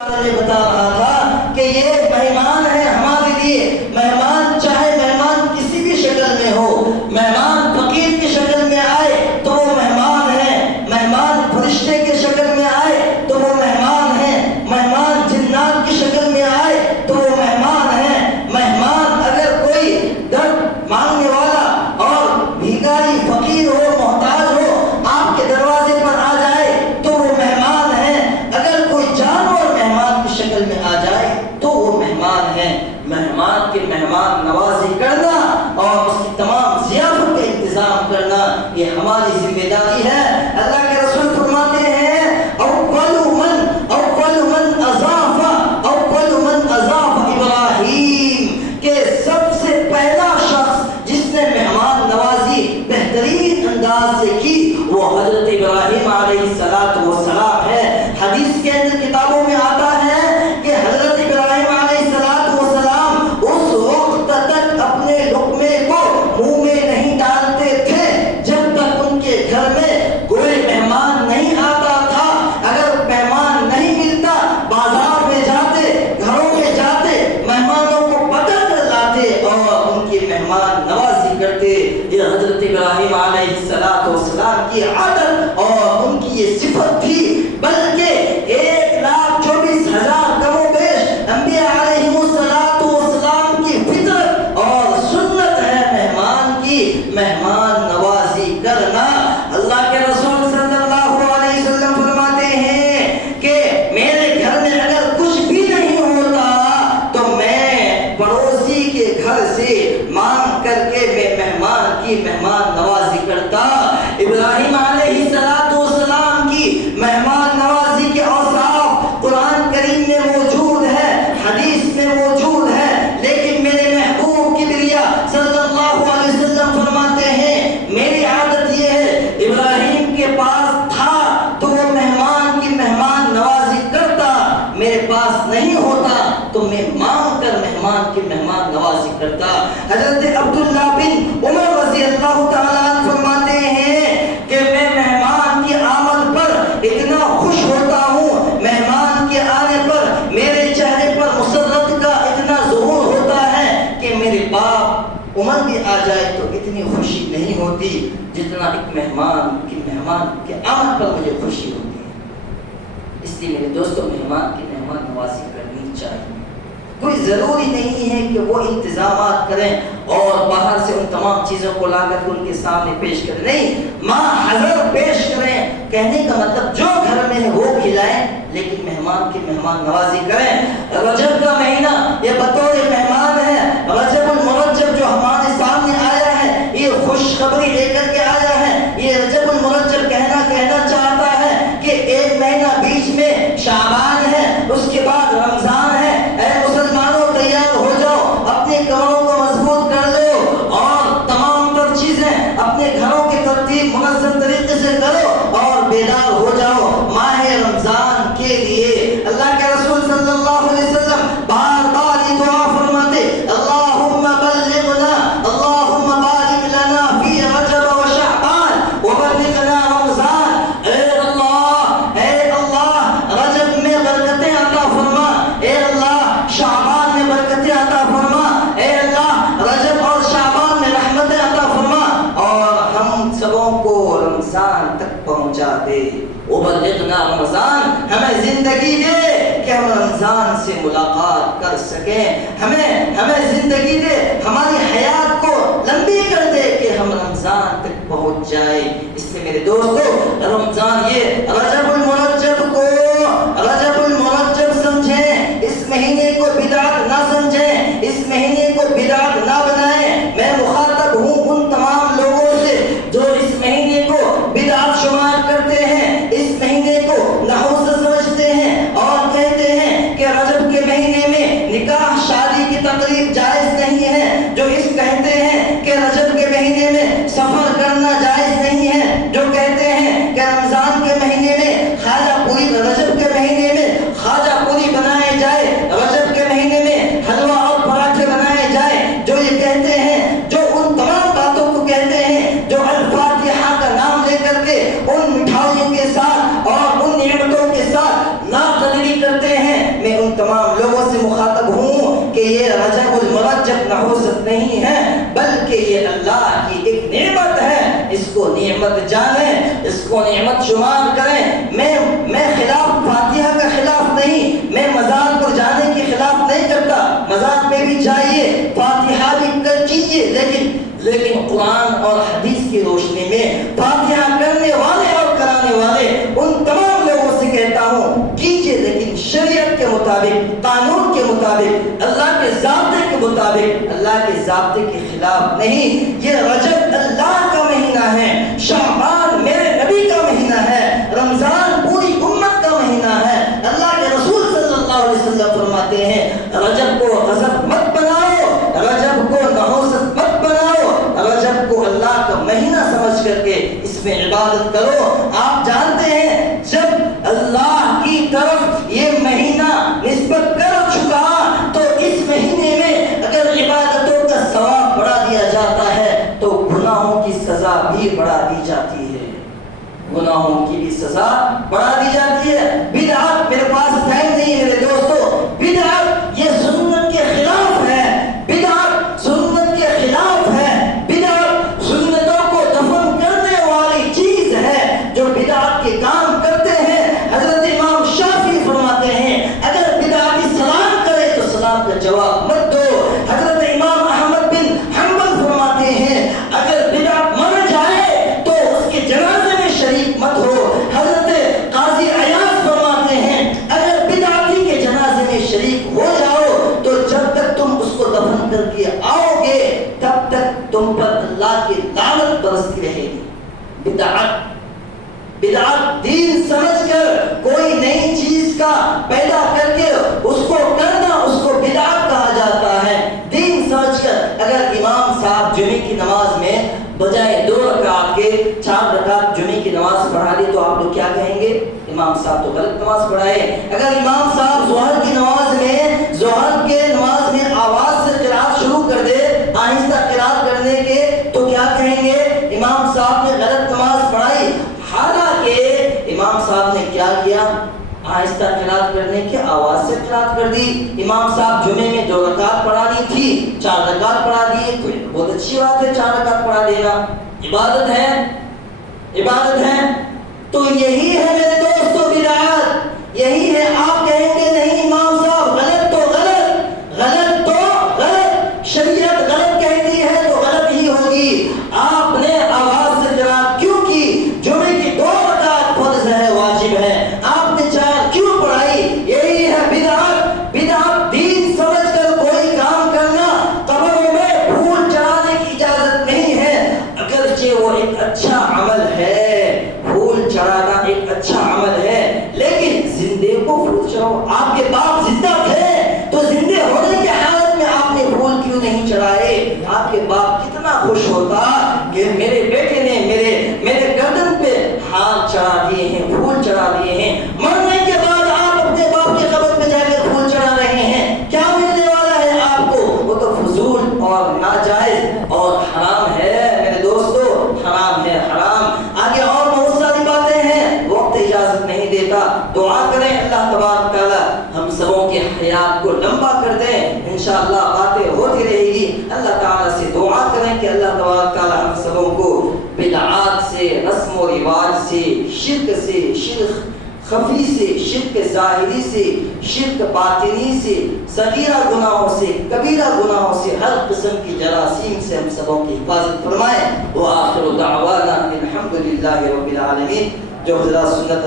نے بتا رہا تھا کہ یہ مہمان ہے ہمارے لیے. مہمان چاہے مہمان کسی بھی شکل میں ہو، مہمان فقیر کی شکل میں آئے تو وہ مہمان ہے، مہمان فرشتے کی شکل میں آئے تو وہ مہمان ہے، مہمان جنات کی شکل میں آئے تو وہ مہمان ہے. مہمان اگر کوئی درد مانگنے والا اور بھیکاری فقیر ہو، محتاج ہو، آپ کے دروازے پر آ جائے تو وہ مہمان ہے. اگر کوئی جانور مہمان کی شکل میں آ جائے تو وہ مہمان ہے. مہمان کے مہمان نوازی کرنا اور اس کی تمام ضیافت کا انتظام کرنا یہ ہماری ذمہ داری ہے. اللہ کے رسول فرماتے ہیں اول من اضاف ابراہیم، کہ سب سے پہلا شخص جس نے مہمان نوازی بہترین انداز سے کی وہ حضرت ابراہیم علیہ السلام ہے. حدیث کے اندر کتابوں میں آتا ہے کہ حضرت ابراہیم علیہ السلام اس وقت تک اپنے لقمے کو منہ میں نہیں ڈالتے تھے جب تک ان کے گھر میں کوئی مہمان نہیں آتا تھا. اگر مہمان نہیں ملتا بازار میں جاتے، گھروں میں جاتے، مہمانوں کو پکڑ کر لاتے اور ان کی مہمان نوازی کرتے. یہ حضرت ابراہیم علیہ السلام کی عادت اور ان کی یہ صفت تھی. بلکہ 1,24,000 کم و بیش انبیاء علیہ السلام کی فطرت اور سنت ہے مہمان نوازی کرنا. اللہ کے رسول صلی اللہ علیہ وسلم فرماتے ہیں کہ میرے گھر میں اگر کچھ بھی نہیں ہوتا تو میں پڑوسی کے گھر سے مانگ کر کے میں مہمان نوازی کرتا. ابراہیم علیہ السلام کی مہمان نوازی کے اوصاف قرآن کریم میں موجود ہے، حدیث میں موجود ہے. لیکن میرے محبوب کبریا صلی اللہ علیہ وسلم فرماتے ہیں میری عادت یہ ہے ابراہیم کے پاس تھا تو وہ مہمان کی مہمان نوازی کرتا، میرے پاس نہیں ہوتا تو میں مانگ کر مہمان کی مہمان نوازی کرتا. حضرت عبداللہ بن عمر رضی اللہ تعالیٰ عنہ فرماتے ہیں کہ میں مہمان کی آمد پر اتنا خوش ہوتا ہوں، مہمان کے آنے پر میرے چہرے پر مسرت کا اتنا ظہور ہوتا ہے کہ میرے باپ عمر بھی آ جائے تو اتنی خوشی نہیں ہوتی جتنا ایک مہمان کے آمد پر مجھے خوشی ہوتی ہے. اس لیے میرے دوستوں مہمان کی مہمان نوازی کرنی چاہیے. کوئی ضروری نہیں ہے کہ وہ انتظامات کریں اور باہر سے ان تمام چیزوں کو لا کر ان کے سامنے پیش کریں. نہیں، ماں حضر پیش کریں. کہنے کا مطلب جو گھر میں ہے وہ کھلائیں لیکن مہمان کی مہمان نوازی کریں. رجب کا مہینہ یہ بطور مہمان ہے. رجب المرجب جو ہمارے سامنے آیا ہے یہ خوشخبری لے کر کے آیا ہے. یہ رجب المرجب کہنا چاہتا ہے کہ ایک مہینہ بیچ میں شعبان ہے، اس کے بعد رمضان ہے. اے مسلمانوں تیار ہو جاؤ، اپنے کمروں کو مضبوط کر لو اور تمام تر چیزیں اپنے گھروں کی ترتیب منظم طریقے سے کرو اور بیدار ہو جاؤ ماہ رمضان کے لیے. اللہ کے رسول صلی اللہ علیہ وسلم بار بار یہ دعا فرماتے اللہم بلغنا اللہم بارک لنا فی رجب و شعبان وبلغنا رمضان. اے اللہ رجب میں برکتیں عطا فرما، اے اللہ شعبان میں برکتیں عطا فرما، اے اللہ رجب اور شعبان میں رحمتیں عطا فرما اور ہم سبوں کو رمضان تک پہنچا دے. وبلغنا رمضان، ہمیں زندگی دے کہ ہم رمضان سے ملاقات کر سکیں. ہمیں زندگی دے، ہماری حیات کو لمبی کر دے کہ ہم رمضان تک پہنچ جائیں. اس میں میرے دوستو رمضان یہ رجب المرجب سمجھیں، اس مہینے کو بدعت نہ سمجھیں، اس مہینے کو بدعت نہ بنائیں. میں مخاطب ہوں ان تمام لوگوں سے جو اس مہینے کو بدعت شمار کرتے ہیں، اس مہینے کو نحوست سمجھتے ہیں اور کہتے ہیں کہ رجب کے مہینے میں نکاح شادی کی تقریب جائز نہیں ہے، جو اس کہتے ہیں کہ رجب کے مہینے میں سفر کرنا جائز نہیں ہے، جو کہتے ہیں کہ رمضان کے مہینے میں میں ان تمام لوگوں سے مخاطب ہوں کہ یہ رجب المرجب نحوست نہیں ہے، بلکہ یہ اللہ کی ایک نعمت ہے، اس کو نعمت جانیں، اس کو نعمت شمار کریں۔ میں خلاف فاتحہ کا خلاف نہیں، میں مزار پر جانے کے خلاف نہیں کرتا، مزار پہ بھی جائیے، فاتحہ بھی کر کیجیے، لیکن قرآن اور حدیث کی روشنی میں فاتحہ کرنے والے اور کرانے والے ان تمام لوگوں سے کہتا ہوں کیجیے، لیکن شریعت کے مطابق، قانون کے مطابق، اللہ کے ضابطے کے مطابق، اللہ کے ضابطے کے خلاف نہیں۔ یہ رجب اللہ کا مہینہ ہے، شعبان میرے نبی کا مہینہ ہے، رمضان پوری امت کا مہینہ ہے۔ اللہ کے رسول صلی اللہ علیہ وسلم فرماتے ہیں رجب کو غضب مت بناؤ، رجب کو نحوست مت بناؤ، رجب کو اللہ کا مہینہ سمجھ کر کے اس میں عبادت کرو۔ آپ جانتے ہیں جب اللہ کی طرف یہ مہینہ نسبت کر چکا تو اس مہینے میں اگر عبادتوں کا ثواب بڑھا دیا جاتا ہے تو گناہوں کی سزا بھی بڑھا دی جاتی ہے، گناہوں کی بھی سزا بڑھا دی جاتی ہے۔ بدعت، میرے پاس ٹائم نہیں ہے میرے دوستو، بدعت یہ سنت کے خلاف ہے، بدعت سنت کے خلاف ہے، بدعت سنتوں کو دفن کرنے والی چیز ہے۔ جو بدعت کے کام کرتے ہیں حضرت امام شافعی فرماتے ہیں اگر بدعتی سلام کرے تو سلام کا جواب مت دو۔ حضرت امام احمد بن حنبل فرماتے ہیں اگر بدعت مر جائے تو اس کے جنازے میں شریک مت ہو۔ حضرت قاضی عیاض فرماتے ہیں اگر بدعتی کے جنازے میں شریک ہو جاؤ تو جب تک تم اس کو دفن کر کے آؤ گے تب تک تم پر اللہ کی لعنت برستی رہے گی۔ بدعت دین سمجھ کر کوئی نئی چیز کا پیدا کر کے اس کو کرنا، اس کو بدعت کہا جاتا ہے۔ دین سمجھ کر اگر امام صاحب جمعے کی نماز میں بجائے 2 رکعت کے 4 رکعت جمعے کی نماز پڑھا دی تو آپ لوگ کیا کہیں گے؟ امام صاحب تو غلط نماز پڑھائے۔ اگر امام صاحب ظہر کی نماز میں، ظہر کے نماز میں آواز سے قرات شروع کر دے، آہستہ قرات کرنے کے، تو کیا کہیں گے؟ امام صاحب نے غلط نماز پڑھائی۔ حالانکہ امام صاحب نے کیا کیا؟ آہستہ قرات کرنے کے، آواز سے قرات کر دی۔ امام صاحب جمعے میں 2 رکعت پڑھانی تھی، 4 رکعت پڑھا دیے، تو بہت اچھی بات ہے، 4 رکعت پڑھا دینا، عبادت ہے، عبادت ہے۔ تو یہی ہے میرے دوستو بدعت، یہی ہے۔ آپ کہیں گے نہیں امام صاحب غلط تو غلط، غلط تو غلط، شریعت غلط کہتی ہے تو غلط ہی ہوگی۔ آپ نے آواز سے قرات کیوں کی؟ جمعے کی 2 رکعت فرض ہے، واجب ہے، آپ نے 4 کیوں پڑھائی؟ یہی ہے بدعت۔ بدعت دین سمجھ کر کوئی کام کرنا، قبروں میں پھول چڑھانے کی اجازت نہیں ہے، اگرچہ وہ ایک اچھا عمل ہے، پھول چڑھانا ایک اچھا عمل ہے، لیکن زندے کو پھول چڑھاؤ۔ آپ کے باپ زندہ تھے تو زندے ہونے کی حالت میں آپ نے پھول کیوں نہیں چڑھائے؟ آپ کے باپ کتنا خوش ہوتا کہ میرے بیٹے نے میرے گردن پہ ہاتھ چڑھا دیے ہیں، پھول چڑھا دیے ہیں۔ مرنے کے بعد آپ اپنے باپ کے قبر پہ جا کے پھول چڑھا رہے ہیں، کیا ملنے والا ہے آپ کو؟ وہ تو فضول اور ناجائز اور حرام ہے میرے دوستو، حرام ہے، حرام۔ آگے اور بہت ساری باتیں ہیں، وقت اجازت نہیں دیتا۔ دعا کریں اللہ تبارک تعالیٰ ہم سبوں کے حیات کو لمبا کر دیں، انشاءاللہ باتیں ہوتی رہے گی۔ اللہ تعالیٰ سے دعا کریں کہ اللہ تبارک تعالیٰ ہم سبوں کو بدعات سے، رسم و رواج سے، شرک سے، شرک خفی سے، شرک ظاہری سے، شرک باطنی سے، صغیرہ گناہوں سے، کبیرہ گناہوں سے، ہر قسم کی جراثیم سے ہم سبوں کی حفاظت فرمائے۔ وآخر دعوانا الحمدللہ رب العالمین۔ جو حضرات سنت